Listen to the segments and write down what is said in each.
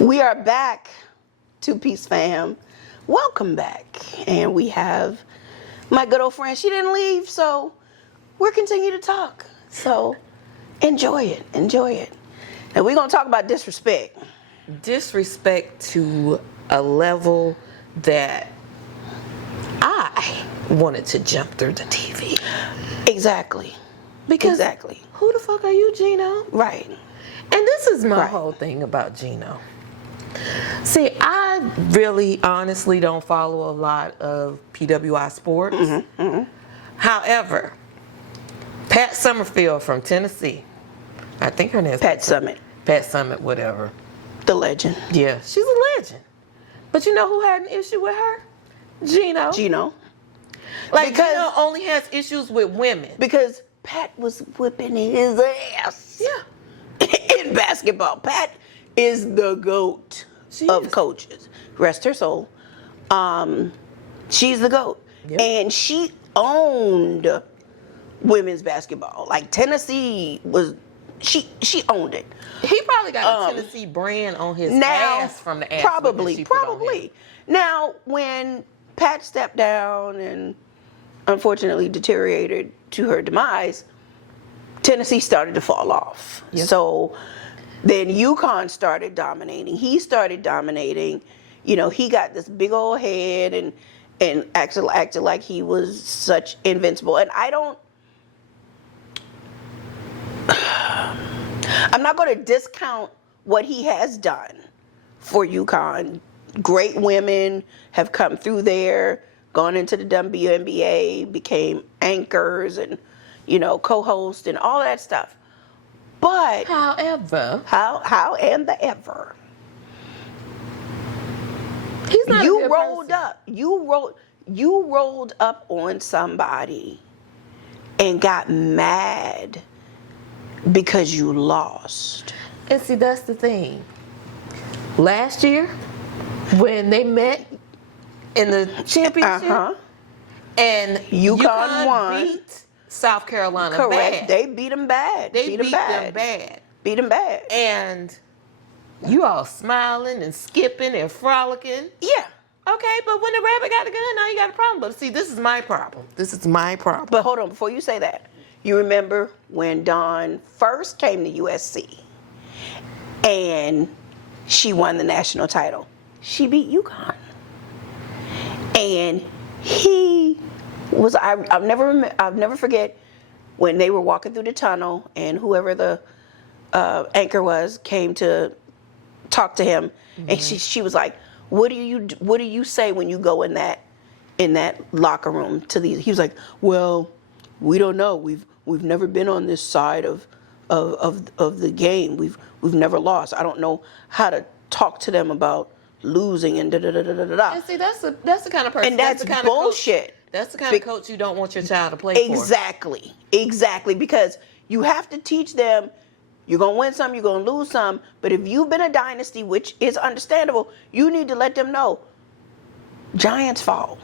We are back, Two Piece Fam. Welcome back. And we have my good old friend. She didn't leave, so we're continuing to talk. So enjoy it. Enjoy it. And we're going to talk about disrespect. Disrespect to a level that I wanted to jump through the TV. Exactly. Because who the fuck are you, Gino? Right. And this is my whole thing about Gino. See, I really honestly don't follow a lot of PWI sports. However, Pat Summerfield from Tennessee, I think her name's Pat Summitt. Pat Summitt, whatever. The legend. Yeah, she's a legend. But you know who had an issue with her? Gino. Gino. Like, Gino only has issues with women. Because Pat was whipping his ass. Yeah. In basketball. Pat is the GOAT of coaches. Rest her soul. She's the GOAT. Yep. And she owned women's basketball. Like Tennessee was, she owned it. He probably got a Tennessee brand on his ass from the ass. Probably. Now, when Pat stepped down and unfortunately deteriorated to her demise, Tennessee started to fall off. Yep. So then UConn started dominating. He started dominating. You know, he got this big old head and acted like he was such invincible. And I'm not going to discount what he has done for UConn. Great women have come through there, gone into the WNBA, became anchors and, you know, co-host and all that stuff. But however, he's not you rolled up. You rolled up on somebody and got mad because you lost. And see, that's the thing. Last year, when they met in the championship, and UConn won. Beat South Carolina. Correct. Bad. They beat them bad. They beat them bad. And you all smiling and skipping and frolicking. Yeah. Okay, but when the rabbit got the gun, now you got a problem. But see, this is my problem. But hold on, before you say that, you remember when Dawn first came to USC and she won the national title? She beat UConn. And he was, I'll never forget when they were walking through the tunnel and whoever the anchor was came to talk to him, and she was like, what do you say when you go in that locker room to these? He was like, well, we don't know. We've never been on this side of the game. We've never lost. I don't know how to talk to them about losing and da da da da da da. And see, that's the kind of person. And that's the kind bullshit. Of coach, that's the kind of coach you don't want your child to play for. Exactly. Because you have to teach them. You're going to win some, you're going to lose some. But if you've been a dynasty, which is understandable, you need to let them know, Giants fall.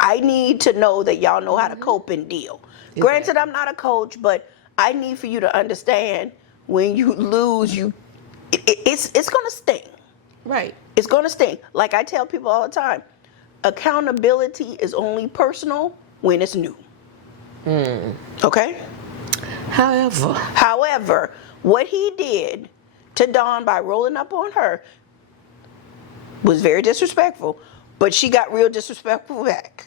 I need to know that y'all know how to cope and deal. Exactly. Granted, I'm not a coach, but I need for you to understand when you lose, it's going to sting. Right. It's going to sting. Like I tell people all the time, accountability is only personal when it's new. Okay? However, what he did to Dawn by rolling up on her was very disrespectful, but she got real disrespectful back.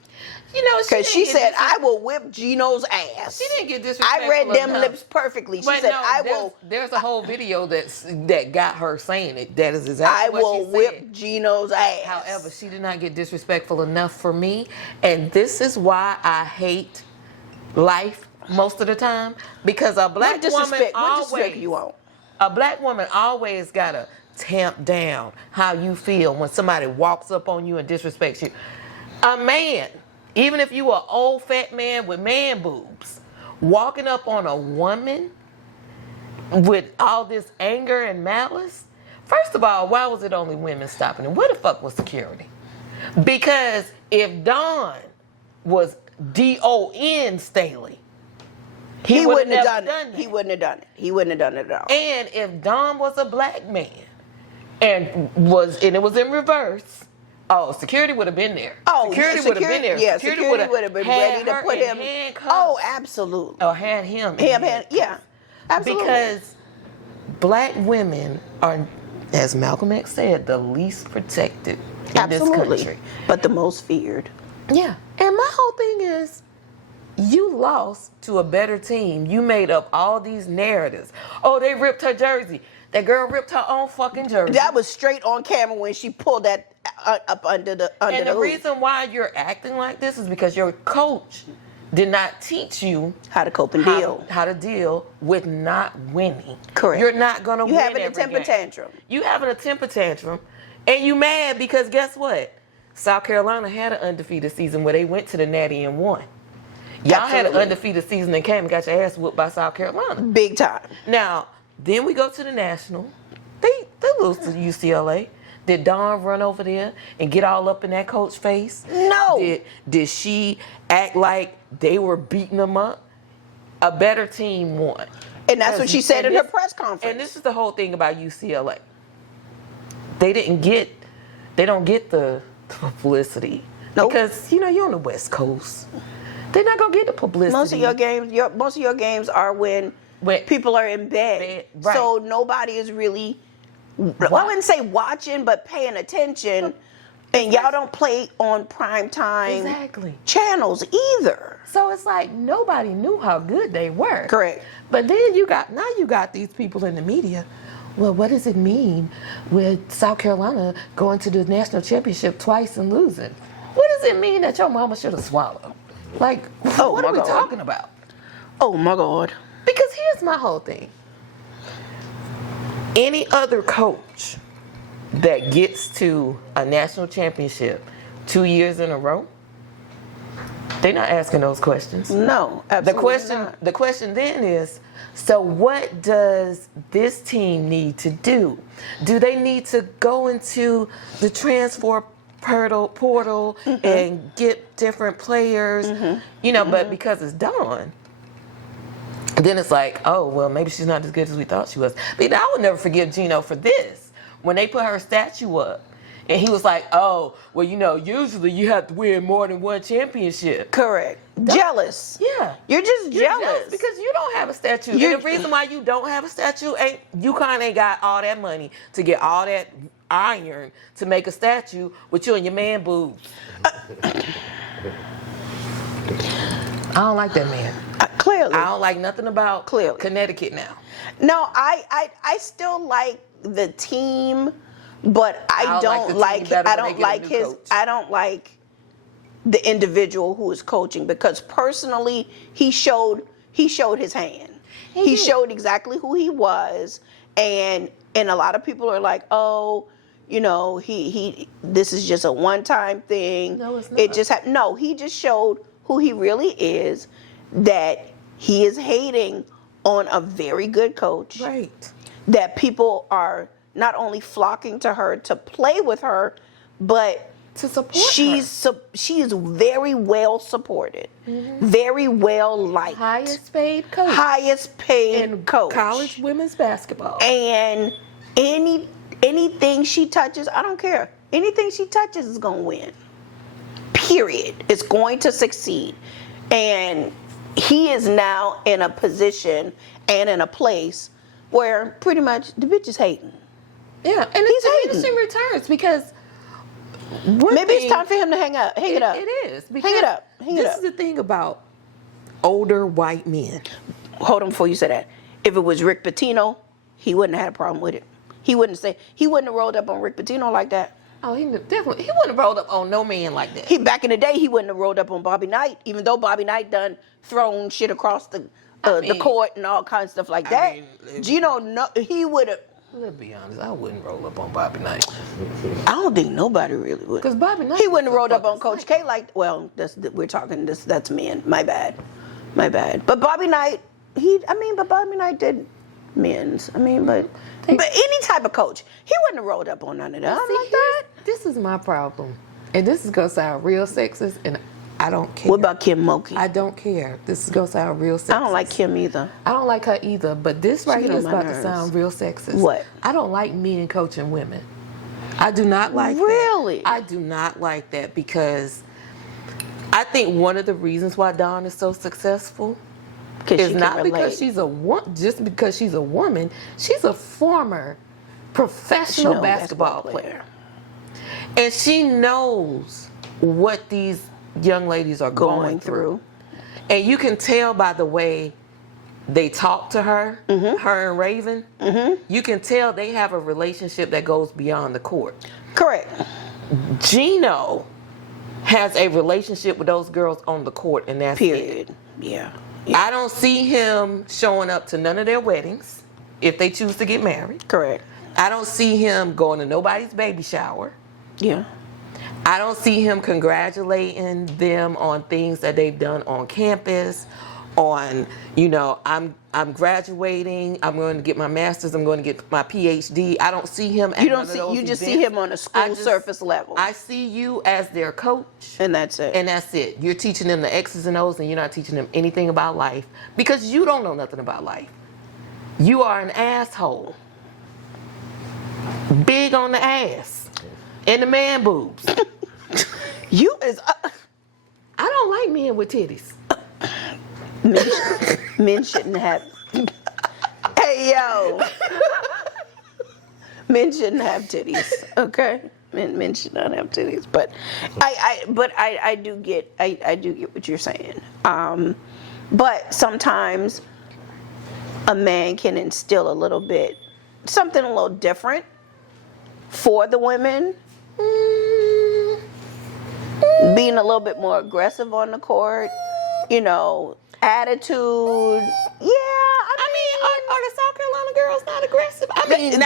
You know, because she said, I will whip Gino's ass. She didn't get disrespectful. I read them lips perfectly. She said, I will. There's a whole video that got her saying it. That is exactly what she said. I will whip Gino's ass. However, she did not get disrespectful enough for me. And this is why I hate life most of the time. Because a black woman always gotta tamp down how you feel when somebody walks up on you and disrespects you. A man, even if you are an old fat man with man boobs, walking up on a woman with all this anger and malice, first of all, why was it only women stopping him? Where the fuck was security? Because if Dawn was D-O-N Staley, he wouldn't have done it. He wouldn't have done it. He wouldn't have done it at all. And if Dawn was a black man, and it was in reverse. Oh, security would have been there. Oh, security would have been there. Yeah, security would have been ready to put him. Handcuffs. Oh, absolutely. Or had him. Yeah, absolutely. Because black women are, as Malcolm X said, the least protected in this country. But the most feared. Yeah. And my whole thing is, you lost to a better team. You made up all these narratives. Oh, they ripped her jersey. That girl ripped her own fucking jersey. That was straight on camera when she pulled that up under the hood. And the reason why you're acting like this is because your coach did not teach you how to cope and deal. How to deal with not winning. Correct. You're not going to win every game. You having a temper tantrum. You having a temper tantrum. And you mad because guess what? South Carolina had an undefeated season where they went to the Natty and won. Y'all had an undefeated season and came and got your ass whooped by South Carolina. Big time. Now, then we go to the National. They lose to UCLA. Did Dawn run over there and get all up in that coach's face? No. Did she act like they were beating them up? A better team won. And that's what she said in her press conference. And this is the whole thing about UCLA. They don't get the publicity. Nope. Because, you're on the West Coast. They're not going to get the publicity. Most of your games are when people are in bed. Right. So nobody is really, I wouldn't say watching, but paying attention. And y'all don't play on prime time channels either. So it's like nobody knew how good they were. Correct. But then you got these people in the media. Well, what does it mean with South Carolina going to the national championship twice and losing? What does it mean that your mama should have swallowed? Like, what are we talking about? Oh my God. Because here's my whole thing. Any other coach that gets to a national championship 2 years in a row, they're not asking those questions. No, absolutely not. The question then is, so what does this team need to do? Do they need to go into the transfer portal and get different players? But because it's Dawn, then it's like, oh, well, maybe she's not as good as we thought she was. But I would never forgive Gino for this. When they put her statue up, and he was like, oh, well, usually you have to win more than one championship. Correct. Jealous. Yeah. You're just jealous. Because you don't have a statue. And the reason why you don't have a statue you kind of ain't got all that money to get all that iron to make a statue with you and your man boobs. I don't like that man. Clearly. I don't like nothing about Connecticut now. No, I still like the team, but I don't like the individual who is coaching, because personally he showed his hand. He showed exactly who he was, and a lot of people are like, oh, he this is just a one-time thing. No, it's not. He just showed who he really is, that he is hating on a very good coach. Right. That people are not only flocking to her to play with her, but to support her. She is very well supported, very well liked. Highest paid coach. Highest paid in coach. College women's basketball. And anything she touches, I don't care. Anything she touches is going to win. Period. It's going to succeed. And he is now in a position and in a place where pretty much the bitch is hating. Yeah, and it's diminishing returns, because maybe it's time for him to hang it up. It is. Hang it up. This is the thing about older white men. Hold on before you say that. If it was Rick Pitino, he wouldn't have had a problem with it. He wouldn't have rolled up on Rick Pitino like that. Oh, he wouldn't have rolled up on no man like that. Back in the day, he wouldn't have rolled up on Bobby Knight, even though Bobby Knight done thrown shit across the court and all kinds of stuff like that. Gino, he would have. Let's be honest, I wouldn't roll up on Bobby Knight. I don't think nobody really would. Because Bobby Knight, he wouldn't have rolled up on Coach K like. Well, that's men. My bad. But Bobby Knight, but Bobby Knight did men's. But any type of coach, he wouldn't have rolled up on none of that. This is my problem, and this is gonna sound real sexist, and I don't care. What about Kim Mulkey? I don't care. This is gonna sound real sexist. I don't like Kim either. I don't like her either, but this right get here on is my about nerves. to sound real sexist. What? I don't like men coaching women. I do not like Really? that. I do not like that because I think one of the reasons why Dawn is so successful is not because she's just because she's a woman. She's a former professional basketball player. And she knows what these young ladies are going through. And you can tell by the way they talk to her, her and Raven. You can tell they have a relationship that goes beyond the court. Correct. Gino has a relationship with those girls on the court, and that's Period. it. Yeah. I don't see him showing up to none of their weddings if they choose to get married. Correct. I don't see him going to nobody's baby shower. Yeah. I don't see him congratulating them on things that they've done on campus, on, you know, I'm graduating, I'm going to get my master's, I'm going to get my PhD. I don't see him at You don't none of see. those You just see events. him on a school surface level, I see you as their coach. and that's it. And that's it. You're teaching them the X's and O's, and you're not teaching them anything about life because you don't know nothing about life. You are an asshole. Big on the ass. And the man boobs. You is. I don't like men with titties. Men shouldn't have. Hey yo. Men shouldn't have titties. Okay. Men should not have titties. But I do get what you're saying. But sometimes a man can instill a little bit something a little different for the women. Being a little bit more aggressive on the court, you know, attitude. Yeah, I mean, are the South Carolina girls not aggressive? I mean,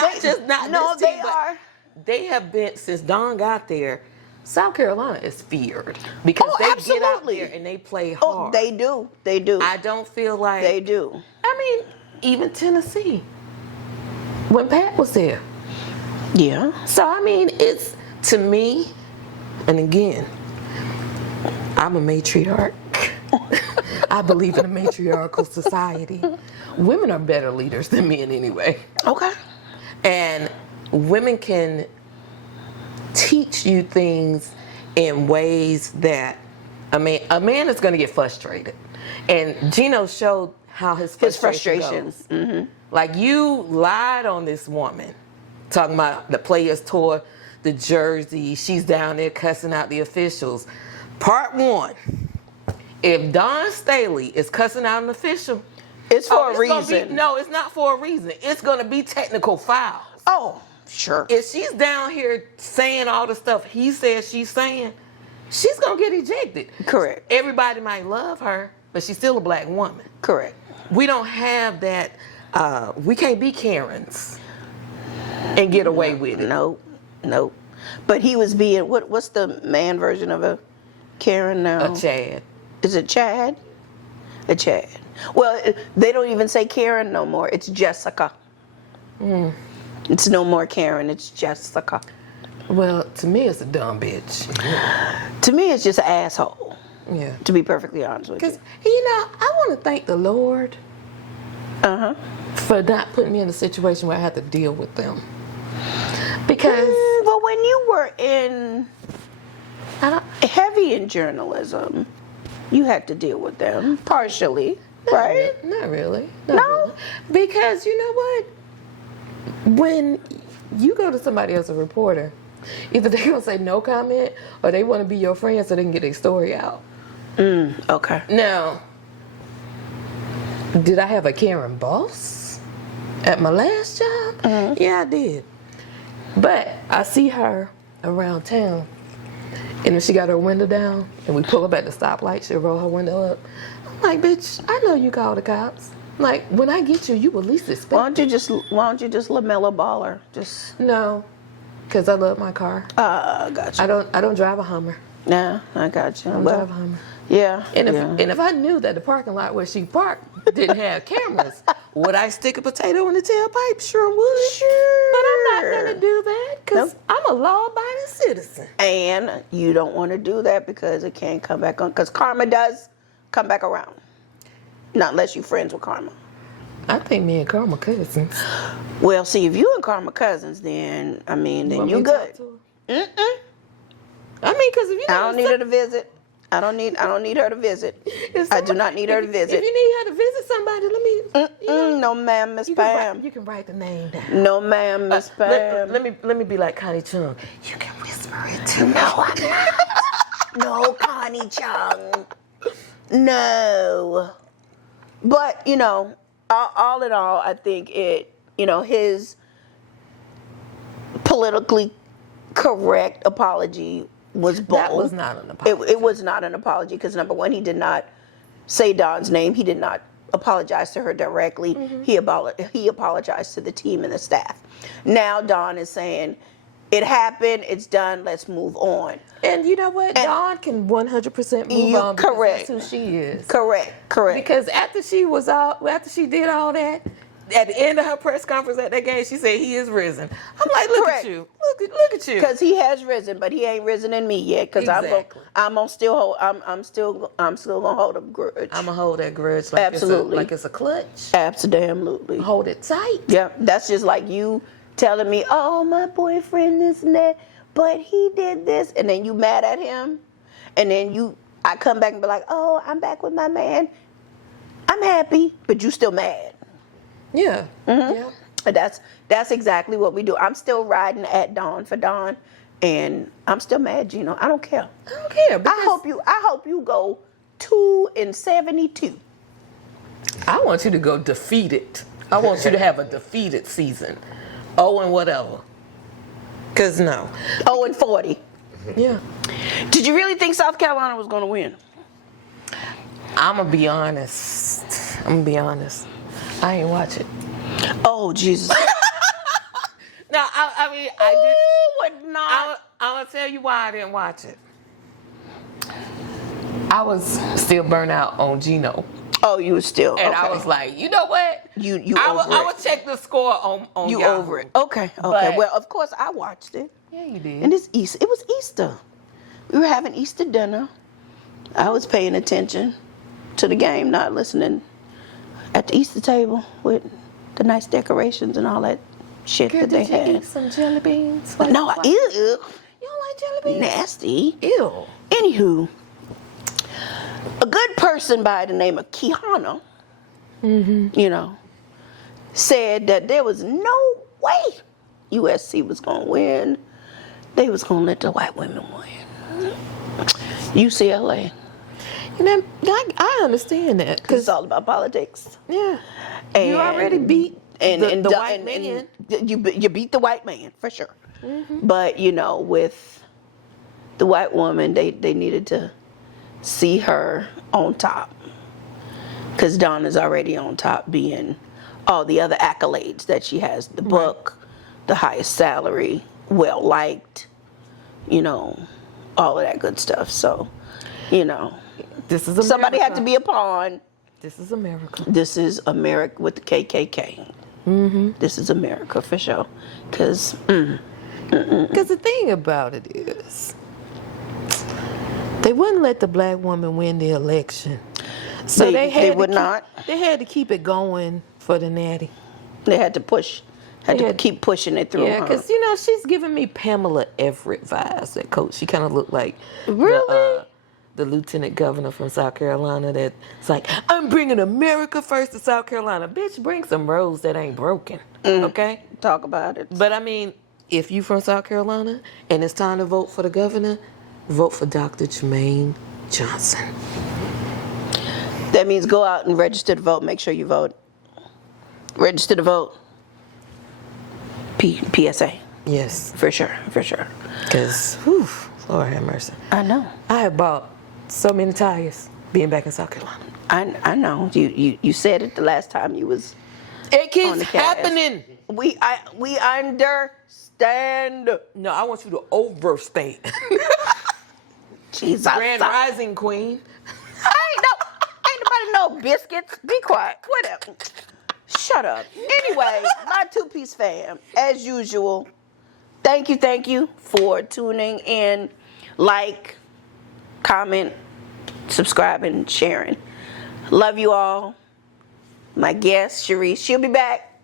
no, they are. They have been, since Dawn got there, South Carolina is feared because they get out there and they play hard. Oh, they do. They do. I don't feel like They do. I mean, even Tennessee, when Pat was there. Yeah. So I mean, it's, to me, and again, I'm a matriarch. I believe in a matriarchal society. Women are better leaders than men anyway. Okay. And women can teach you things in ways that a man is going to get frustrated. And Gino showed how his frustration goes. Mm-hmm. Like, you lied on this woman, talking about the players tore the jersey. She's down there cussing out the officials. Part one, if Dawn Staley is cussing out an official, It's for a reason. No, it's not for a reason. It's going to be technical fouls. Oh, sure. If she's down here saying all the stuff he says she's saying, she's going to get ejected. Correct. Everybody might love her, but she's still a black woman. Correct. We don't have that. We can't be Karens and get away with it. Nope. But he was being, what's the man version of a Karen now? A Chad. Is it Chad? A Chad. Well, they don't even say Karen no more. It's Jessica. It's no more Karen. It's Jessica. Well, to me, it's a dumb bitch. To me, it's just an asshole. Yeah. To be perfectly honest with you. Because, you know, I want to thank the Lord for not putting me in a situation where I had to deal with them. Because... But when you were heavy in journalism, you had to deal with them partially, right? Not really. No? Really. Because you know what? When you go to somebody else, a reporter, either they're going to say no comment or they want to be your friend so they can get their story out. Okay. Now, did I have a Karen boss at my last job? Yeah, I did. But I see her around town, and if she got her window down and we pull up at the stoplight, she'll roll her window up. I'm like, bitch, I know you called the cops. Like, when I get you, you at least expect. Why don't you just LaMelo Ball her? Just No, because I love my car. Gotcha. I don't drive a Hummer. Nah, I got you. I don't drive a Hummer. Yeah. And if I knew that the parking lot where she parked didn't have cameras, would I stick a potato in the tailpipe? Sure would. Sure. But I'm not gonna do that because I'm I'm a law-abiding citizen. And you don't want to do that because it can't come back on. Because karma does come back around. Not unless you're friends with karma. I think me and Karma cousins. Well, see, if you and karma cousins, then, I mean, then you're good. I mean, because if you I don't need her to visit. I don't need her to visit. I do not need her to visit. If you need her to visit somebody, let me. No, ma'am, Miss Pam. You can write the name down. No, ma'am, Miss Pam. Let me be like Connie Chung. You can whisper it to me. No, I'm not. No, Connie Chung. No. But, you know, all in all, I think his politically correct apology was bold. That was not an apology. It was not an apology because, number one, he did not say Dawn's name. He did not apologize to her directly. He apologized to the team and the staff. Now Dawn is saying, it happened, it's done, let's move on. And you know what? Dawn can 100% move on because correct. that's who she is. Correct. Because after she did all that, at the end of her press conference at that game, she said he is risen. I'm like, look Correct. at you, look at you. Because he has risen, but he ain't risen in me yet. Because Exactly. I'm still gonna hold a grudge. I'm gonna hold that grudge like Absolutely. it's a clutch. Absolutely. Hold it tight. Yeah, that's just like you telling me, oh, my boyfriend this and that, but he did this, and then you mad at him, and then I come back and be like, oh, I'm back with my man. I'm happy, but you still mad. Yeah. Yeah. That's exactly what we do. I'm still riding at Dawn for Dawn, and I'm still mad, Gino. I don't care. I don't care. I hope you go 2-72. I want you to go defeated. I want you to have a defeated season. Oh, and whatever. Cause no. 0-40. Yeah. Did you really think South Carolina was going to win? I'm gonna be honest. I ain't watch it. Oh, Jesus. No, I mean, I did. Would not. I'm gonna tell you why I didn't watch it. I was still burnt out on Gino. Oh, you were still. And okay. I was like, you know what? I would check the score on you Yahoo. over it. Okay. But- Well, of course I watched it. Yeah, you did. And it's Easter. It was Easter. We were having Easter dinner. I was paying attention to the game, not listening at the Easter table with the nice decorations and all that shit that they Did you had. eat some jelly beans? No, You don't like jelly beans? nasty. Ew. Anywho, a good person by the name of Kiana, said that there was no way USC was going to win. They was going to let the white women win. UCLA. You know, I understand that. Because it's all about politics. Yeah. And You already beat the white man. You beat the white man, for sure. But, with the white woman, they needed to see her on top. Because Dawn is already on top, being all the other accolades that she has. The book, the highest salary, well-liked, all of that good stuff. So, This is America. somebody had to be a pawn. This is America. This is America with the KKK. This is America for sure. Because the thing about it is, they wouldn't let the black woman win the election. So they would not. They had to keep it going for the natty. They had to push, keep pushing it through. Yeah, because she's giving me Pamela Everett vibes. That coach, she kind of looked like Really? the lieutenant governor from South Carolina. That's like, I'm bringing America first to South Carolina. Bitch, bring some roads that ain't broken. Okay. Talk about it. But I mean, if you from South Carolina and it's time to vote for the governor, vote for Dr. Jermaine Johnson. That means go out and register to vote. Make sure you vote. Register to vote. PSA. Yes. For sure. Because, Lord have mercy. I know. I have bought so many tires being back in South Carolina. I know. You said it the last time you was. It keeps on the cast. happening. We understand. No, I want you to overstate. Jesus. Grand Rising Queen. Ain't nobody no biscuits. Be quiet. Whatever. Shut up. Anyway, my two-piece fam, as usual, thank you for tuning in. Like, comment, subscribe, and sharing. Love you all. My guest, Cheris, she'll be back.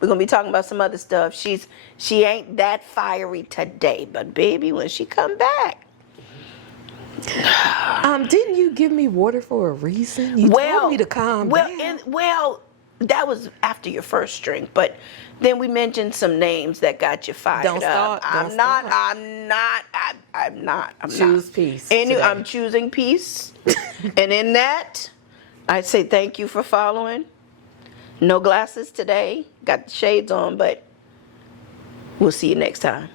We're gonna be talking about some other stuff. She ain't that fiery today, but baby, when she come back. Didn't you give me water for a reason? You told me to calm down. That was after your first drink, but then we mentioned some names that got you fired Don't up. start. I'm not. Choose peace. I'm choosing peace. And in that, I say thank you for following. No glasses today. Got the shades on, but we'll see you next time.